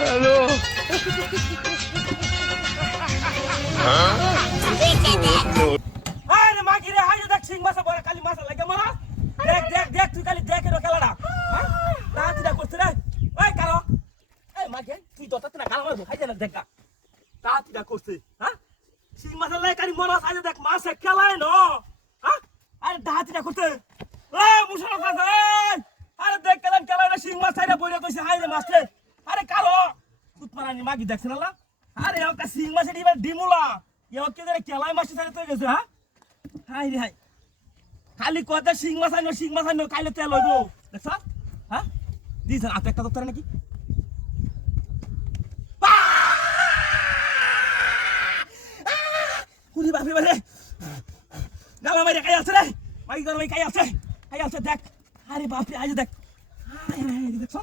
hello আরে মাগি রে হাই দেখ সিং মাছা বড় কালি মাছা লাগে মারা দেখ দেখ দেখ তুই খালি দেখ এর খেলাটা হ্যাঁ তাড়াতাড়ি করছ রে ওই কারো এই মাগে তুই তো তাতে না কালো মারবো খাইতে না দেখা তাড়াতাড়ি করছে হ্যাঁ সিং মাছা লাগে কালি মারা আজ দেখ মাছে খেলায় ন হ্যাঁ আরে তাড়াতাড়ি করতে ওই মুশারা কাছে আরে দেখ কেলান খেলায় না সিং মাছ ছাইরা বইরা কইছে হাই রে মাছে আরে কালো তুত মারানি মাগি দেখছ না আরে ওকা সিং মাছে দিবা ডিমুলা ইওকে ধরে খেলায় মাছ ছাইরা তো গেছে হ্যাঁ হাই রে হাই খালি কথা সিং মাছ আনো খাইলে তেল হইব দেখছ হ্যাঁ দিছ আর একটা দত্তর নাকি কুড়ি বাপরে বারে গালা মাইরে কাই আছে রে মাই গর কাই আছে দেখ আরে বাপরে আজ দেখ দেখছ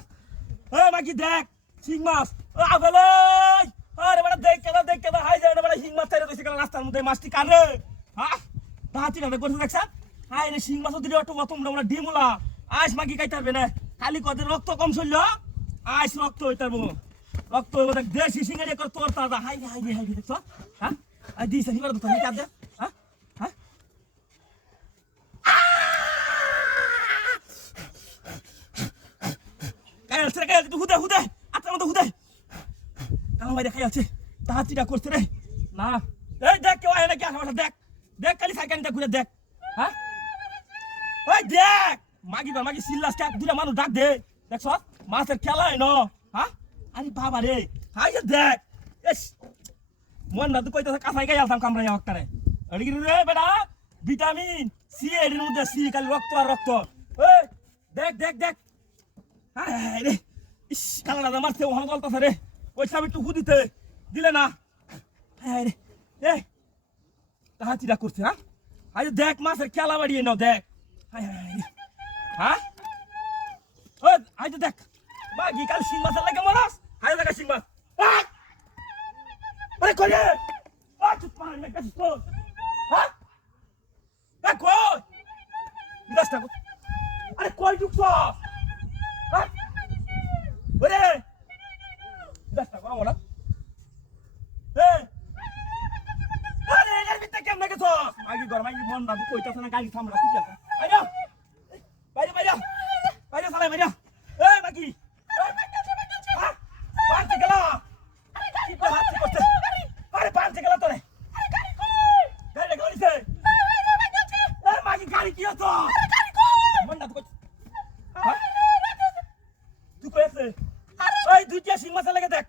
এ মাগি দেখ সিং মাছ ও আবেলে আরে বড় দেখ কেন হাই যায় বড় সিং মাছ ছাইরা দিছে কেন রাস্তার মধ্যে মাছটি কারে হ্যাঁ তাহাতি না করতে দেখছ হাই রে সিং মাছ দিলে অত তোমরা ডিমুলা আইস মাগি খাইতে পারবে না খালি কত রক্ত কম চলল আইস রক্ত হইতার বউ রক্ত হইব দেখ দেশি সিঙ্গারে কর তোর তাজা হাই দেখছ হ্যাঁ আই দিছ হিবার তো তুমি কাঁদে হ্যাঁ হ্যাঁ কাই তুই হুদে আত্মার মতো হুদে কাল মাইরে খাই আছে তাহাতিটা করছে রে না এই দেখ কেউ আয় নাকি আশা দেখ খালি সাইকেলটা ঘুরে দেখ হ্যাঁ ওই দেখ মাগি সিল্লাস কে দুটা মানুষ ডাক দে দেখছ মাছের খেলায় ন হ্যাঁ আরে বাবা রে হাই দেখ এস মন না তুই কইতাছ কাঁচাই গাই আলতাম কামড়াই হকটারে এদিকে রে বেটা ভিটামিন সি এর মধ্যে সি খালি রক্ত আর রক্ত ওই দেখ হাই রে ইস কালাটা মারছে ওখানে গলতাছে রে ওই সাবি টুকু দিলে না হাই রে এ তাহাতিটা করছে হ্যাঁ হাই দেখ মাছের খেলা বাড়িয়ে নাও দেখ হ্যাঁ ওই আই দেখ মাগি কাল সিং মাছ লাগে মারাস হাই দেখা সিং মাছ আরে কই রে তুই পার মে কাছে তো হ্যাঁ কই দশটা আরে কই ঢুকছ হ্যাঁ ওরে দশটা কম না আরে এর ভিতরে কেমনে গেছ মাগি ঘর মাগি মন না কইতাছ না গাড়ি থামরা ঠিক আছে আইরা বাইরে সালাই বাইরে এই মাগি পাঁচ গেল কি তো হাত করতে আরে পাঁচ গেল তোরে গাড়ি গলিছে এই মাগি গাড়ি কি হতো গাড়ি কই মন না তুই তুই কইছে ওই দুইটা সিং মাছ লাগে দেখ